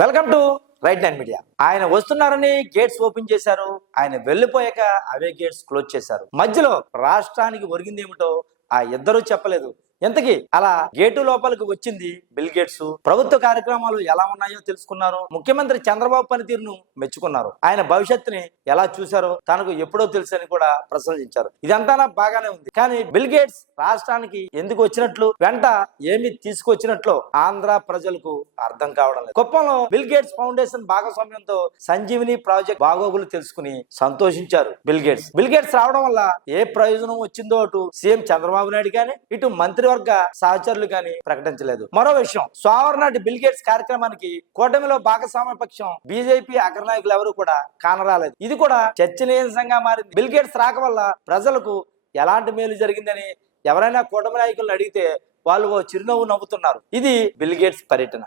Welcome to right nine media ఆయన వస్తున్నారని gates open చేశారు. ఆయన వెళ్ళిపోయాక అవే గేట్స్ క్లోజ్ చేశారు. మధ్యలో రాష్ట్రానికి ఒరిగింది ఏమిటో ఆ ఇద్దరూ చెప్పలేదు. ఎంతకి? అలా గేటు లోపలికి వచ్చింది బిల్ గేట్స్. ప్రభుత్వ కార్యక్రమాలు ఎలా ఉన్నాయో తెలుసుకున్నారు. ముఖ్యమంత్రి చంద్రబాబు పనితీరును మెచ్చుకున్నారు. ఆయన భవిష్యత్తుని ఎలా చూశారో తనకు ఎప్పుడో తెలుసని కూడా ప్రశంసించారు. ఇదంతా బాగానే ఉంది. కానీ బిల్ గేట్స్ రాష్ట్రానికి ఎందుకు వచ్చినట్లు వెంట ఏమి తీసుకొచ్చినట్లు ఆంధ్ర ప్రజలకు అర్థం కావడం లేదు. కుప్పంలో బిల్ గేట్స్ ఫౌండేషన్ భాగస్వామ్యంతో సంజీవిని ప్రాజెక్ట్ బాగోగులు తెలుసుకుని సంతోషించారు బిల్ గేట్స్. బిల్ గేట్స్ రావడం వల్ల ఏ ప్రయోజనం వచ్చిందో అటు సీఎం చంద్రబాబు నాయుడు కానీ ఇటు మంత్రి మంత్రివర్గ సహచరులు గాని ప్రకటించలేదు. మరో విషయం సోమవారం నాటి బిల్ గేట్స్ కార్యక్రమానికి కూటమిలో భాగస్వామ్య పక్షం బీజేపీ అగ్రనాయకులు ఎవరు కూడా కానరాలేదు. ఇది కూడా చర్చనీయాంశంగా మారింది. బిల్ గేట్స్ రాక వల్ల ప్రజలకు ఎలాంటి మేలు జరిగిందని ఎవరైనా కూటమి నాయకులను అడిగితే వాళ్ళు ఓ చిరునవ్వు నవ్వుతున్నారు. ఇది బిల్ గేట్స్ పర్యటన.